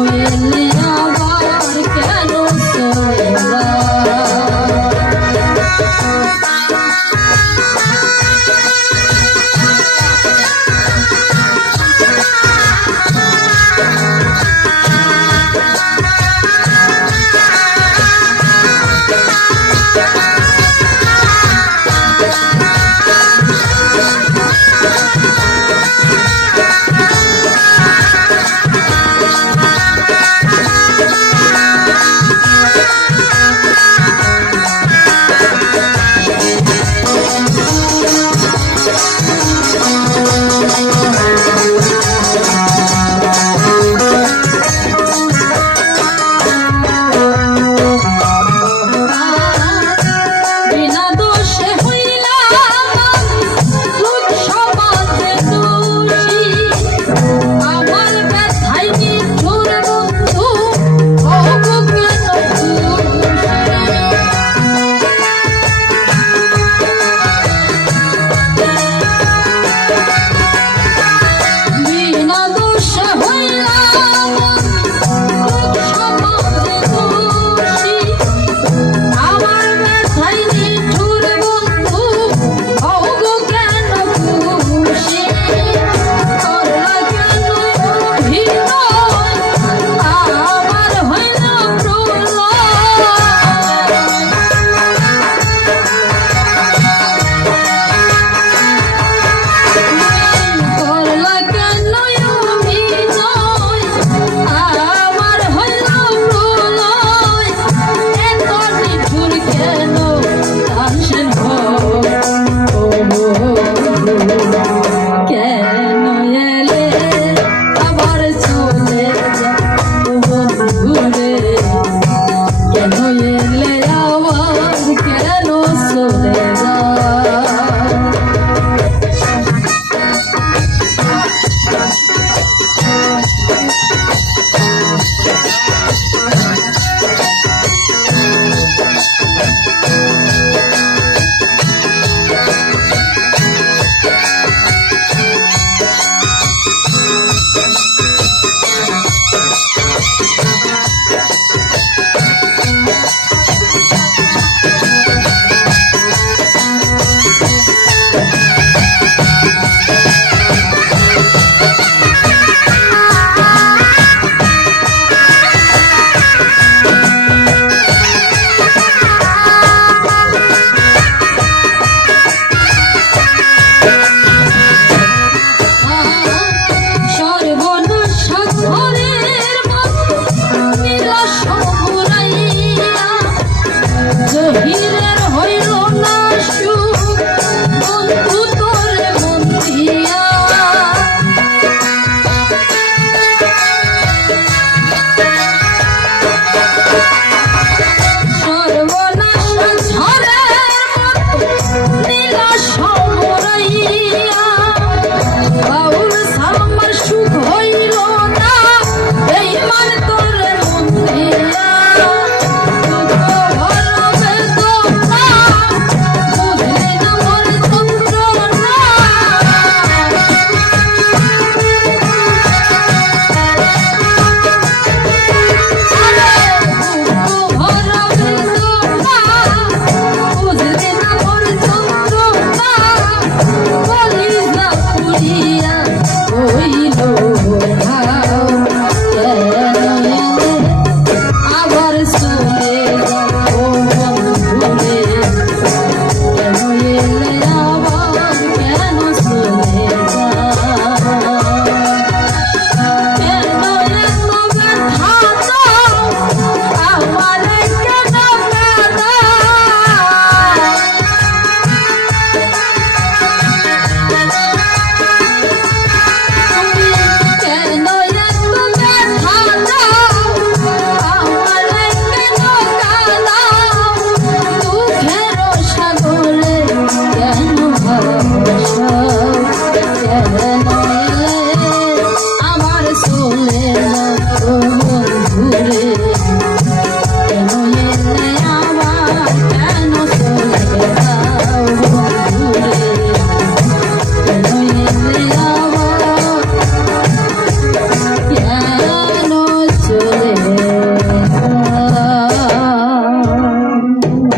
Oh, yeah, yeah.